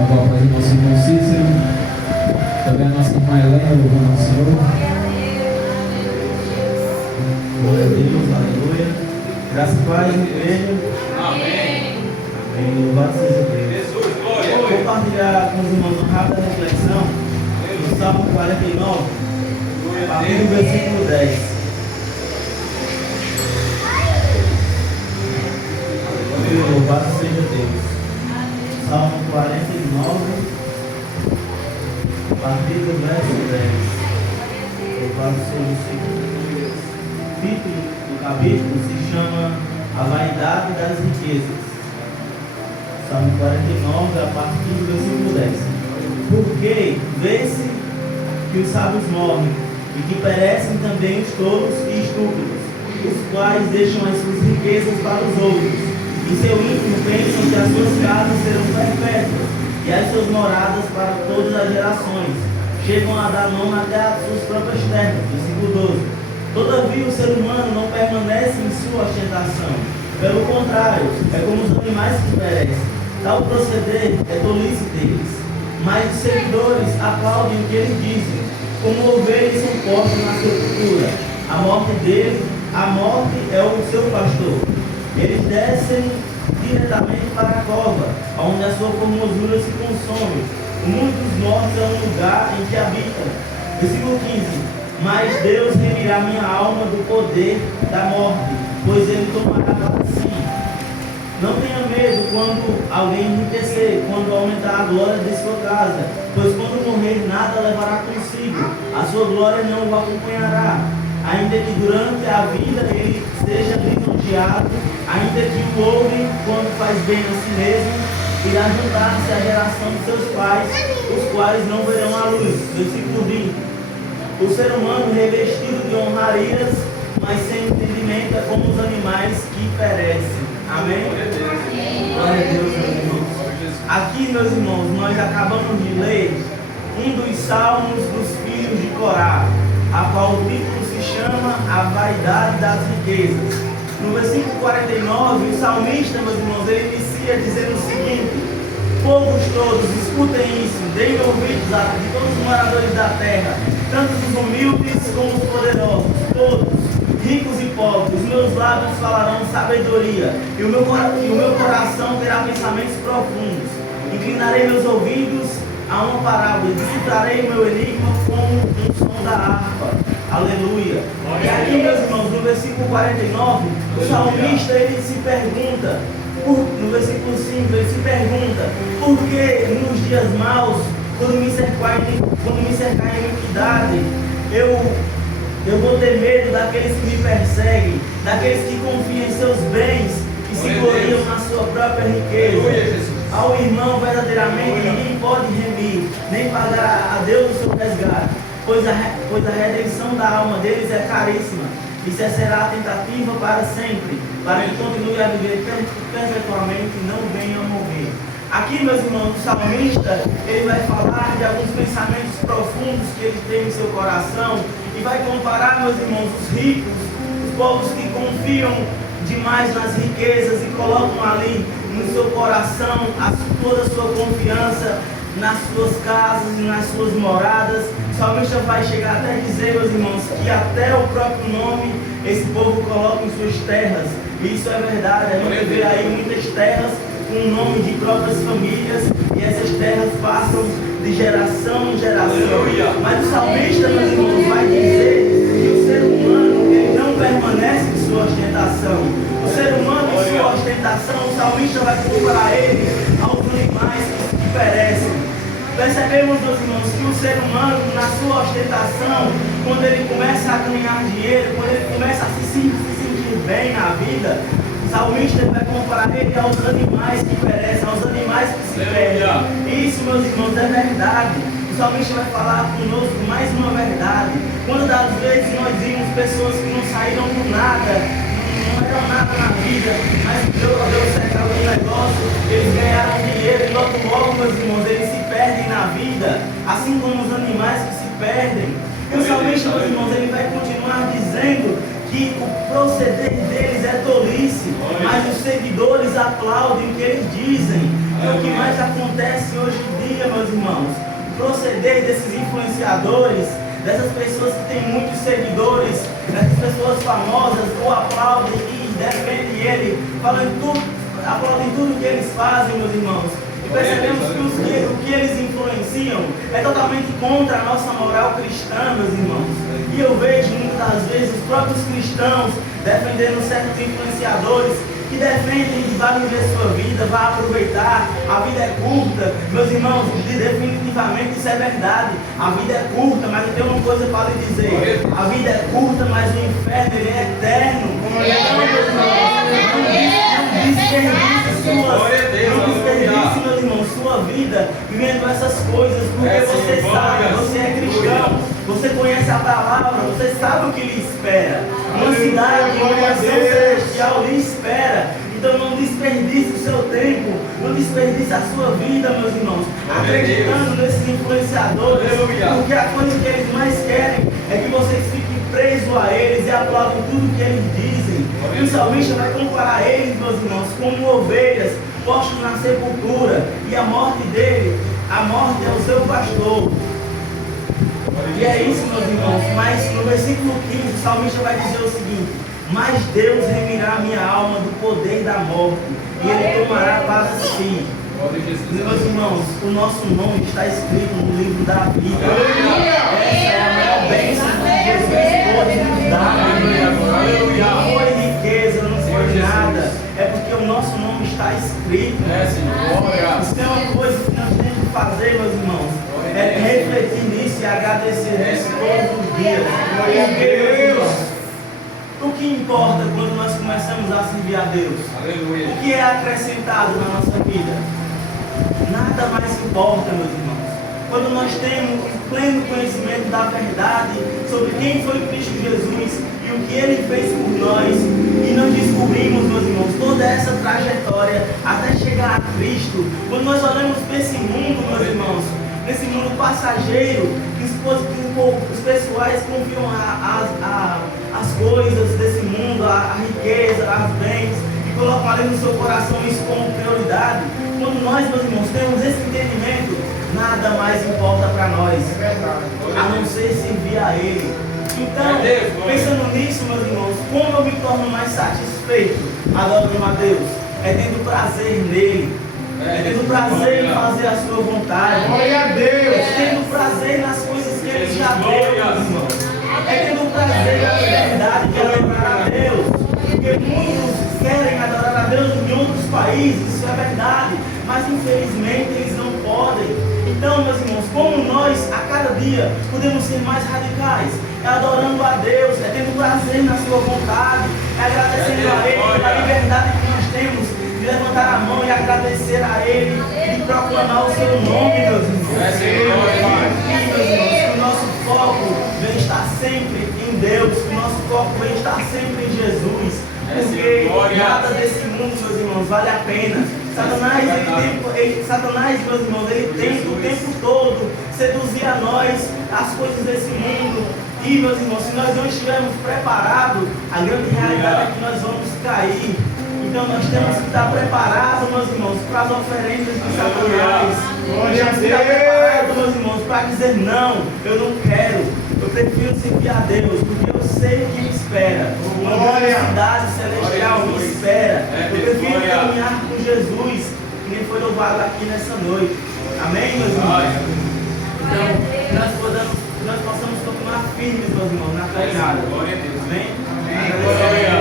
Agora para o nosso irmão Cícero, também a nossa irmã Helena, louvando ao Senhor. Glória a Deus, aleluia. Graças a paz, igreja. Amém. Amém. Louvado seja Deus. Jesus, glória. Vou compartilhar com os irmãos uma rápida reflexão do Salmo 49, a partir do versículo 10. Aleluia, louvado seja Deus. Salmo 49, a partir do verso 10. Louvado seja o Senhor. O título do capítulo se chama A Vaidade das Riquezas. Salmo 49, a partir do versículo 10. Porque vê-se que os sábios morrem, e que perecem também os tolos e estúpidos, os quais deixam as suas riquezas para os outros. Em seu íntimo pensam que as suas casas serão perpétuas, e as suas moradas para todas as gerações. Chegam a dar nome até às suas próprias terras. Versículo 12. Todavia o ser humano não permanece em sua ostentação. Pelo contrário, é como os animais que perecem. Tal proceder é tolice deles. Mas os seguidores aplaudem o que eles dizem, como ovelhas são postas na sepultura. A morte é o seu pastor. Eles descem diretamente para a cova, onde a sua formosura se consome. O mundo dos mortos é um lugar em que habitam. Versículo 15. Mas Deus remirá minha alma do poder da morte, pois Ele tomará para si. Não tenha medo quando alguém enriquecer, quando aumentar a glória de sua casa, pois quando morrer nada levará consigo, a sua glória não o acompanhará. Ainda que durante a vida ele seja lisonjeado, ainda que o homem, quando faz bem a si mesmo, irá juntar-se à geração de seus pais, os quais não verão a luz. Versículo 20. O ser humano revestido de honrarias, mas sem entendimento, é como os animais que perecem. Amém? Glória a Deus, meus irmãos. Aqui, meus irmãos, nós acabamos de ler um dos salmos dos filhos de Corá, a qual o título se chama A Vaidade das Riquezas. No versículo 49, o salmista, meus irmãos, ele inicia dizendo o seguinte: povos todos, escutem isso, deem ouvidos de todos os moradores da terra, tanto os humildes como os poderosos, todos, ricos e pobres. Os meus lábios falarão sabedoria, e o meu coração terá pensamentos profundos. Inclinarei meus ouvidos a uma parábola, decifrarei o meu enigma com um som da harpa. Aleluia. E aqui, meus irmãos, no versículo 49, o salmista ele se pergunta, no versículo 5, ele se pergunta: por que nos dias maus, quando me cercar em iniquidade, eu vou ter medo daqueles que me perseguem, daqueles que confiam em seus bens e se gloriam na sua própria riqueza? Ao irmão verdadeiramente ninguém pode remir, nem pagar a Deus o seu resgate, pois a redenção da alma deles é caríssima, e será a tentativa para sempre, para que continue a viver perpetuamente e não venha a morrer. Aqui, meus irmãos, o salmista, ele vai falar de alguns pensamentos profundos que ele tem em seu coração e vai comparar, meus irmãos, os ricos, os povos que confiam demais nas riquezas e colocam ali no seu coração toda a sua confiança nas suas casas e nas suas moradas. O salmista vai chegar até dizer, meus irmãos, que até o próprio nome esse povo coloca em suas terras. E isso é verdade, a gente vê aí muitas terras com o nome de próprias famílias, e essas terras passam de geração em geração. Mas o salmista, meus irmãos, vai dizer que o ser humano ele não permanece em sua ostentação. O ser humano em sua ostentação, o salmista vai comparar ele aos animais que perecem. Percebemos, meus irmãos, que o ser humano, na sua ostentação, quando ele começa a ganhar dinheiro, quando ele começa a se sentir bem na vida, o salmista vai comparar ele aos animais que perecem, aos animais que se perdem. Isso, meus irmãos, é verdade. O salmista vai falar conosco mais uma verdade. Quando das vezes nós vimos pessoas que não saíram do nada, não eram nada na vida, mas Deus deu certo algum negócio, eles ganharam dinheiro e logo, meus irmãos, eles se perdem na vida, assim como os animais que se perdem. E o salmista, meus irmãos, ele vai continuar dizendo que o proceder deles é tolice, mas os seguidores aplaudem o que eles dizem. Porque o que mais acontece hoje em dia, meus irmãos, o proceder desses influenciadores, dessas pessoas que têm muitos seguidores, dessas pessoas famosas, ou aplaudem e defendem ele, aplaudem tudo que eles fazem, meus irmãos. E percebemos que o que eles influenciam é totalmente contra a nossa moral cristã, meus irmãos. E eu vejo muitas vezes os próprios cristãos defendendo certos influenciadores que defendem que vai viver sua vida, vai aproveitar, a vida é curta. Meus irmãos, definitivamente isso é verdade. A vida é curta, mas eu tenho uma coisa para lhe dizer. A vida é curta, mas o inferno ele é eterno. Não desperdice, meus irmãos, sua vida vivendo essas coisas, porque você sabe, você é cristão, você conhece a palavra, você sabe o que lhe espera. Uma cidade, uma mansão celestial lhe espera. Então não desperdice o seu tempo, não desperdice a sua vida, meus irmãos, acreditando nesses influenciadores, porque a coisa que eles mais querem é que vocês fiquem presos a eles e aplaudem tudo que eles dizem. E o salmista vai comparar eles, meus irmãos, como ovelhas postos na sepultura, e a morte dele, a morte é o seu pastor. E é isso, meus irmãos. Mas no versículo 15 o salmista vai dizer o seguinte: mas Deus remirá a minha alma do poder da morte, e Ele tomará para si. Meus irmãos, o nosso nome está escrito no livro da vida. Essa é a maior bênção que Jesus pode nos dar. Não foi riqueza, não foi nada. É porque o nosso nome está escrito. Isso é uma coisa que nós temos que fazer, meus irmãos. É refletir nisso e agradecer nisso todos os dias. O que importa quando nós começamos a servir a Deus? Aleluia. O que é acrescentado na nossa vida? Nada mais importa, meus irmãos. Quando nós temos um pleno conhecimento da verdade sobre quem foi Cristo Jesus e o que Ele fez por nós, e nós descobrimos, meus irmãos, toda essa trajetória até chegar a Cristo, quando nós olhamos para esse mundo, meus irmãos, nesse mundo passageiro, que os pessoais confiam as coisas desse mundo, a riqueza, as bens, e colocam ali no seu coração isso como prioridade. Quando nós, meus irmãos, temos esse entendimento, nada mais importa para nós, a não ser servir a Ele. Então, pensando nisso, meus irmãos, como eu me torno mais satisfeito adorando a Deus? É tendo prazer nele. É tendo prazer em fazer a sua vontade. Glória a Deus. É tendo prazer nas coisas que Ele já deu, meus irmãos. É tendo prazer na liberdade de adorar a Deus. Porque muitos querem adorar a Deus em outros países, isso é verdade. Mas infelizmente eles não podem. Então, meus irmãos, como nós a cada dia podemos ser mais radicais? É adorando a Deus, é tendo prazer na sua vontade, é agradecendo a Ele pela liberdade que nós temos de levantar a mão e agradecer a Ele e de proclamar o seu nome, meus irmãos. Meus irmãos, que o nosso foco vem estar sempre em Deus, que o nosso foco vem estar sempre em Jesus, porque nada desse mundo, meus irmãos, vale a pena. Satanás, meus irmãos, ele tenta o tempo todo seduzir a nós as coisas desse mundo. E, meus irmãos, se nós não estivermos preparados, a grande realidade é que nós vamos cair. Então nós temos que estar preparados, meus irmãos, para as oferendas de Satanás. Nós temos que estar preparados, meus irmãos, para dizer não, eu não quero. Eu prefiro servir a Deus, porque eu sei o que me espera. Uma grande cidade celestial me espera. Eu prefiro caminhar com Jesus, que nem foi louvado aqui nessa noite. Amém, meus irmãos? Então, nós possamos continuar firmes, meus irmãos, na caminhada. Amém? Amém.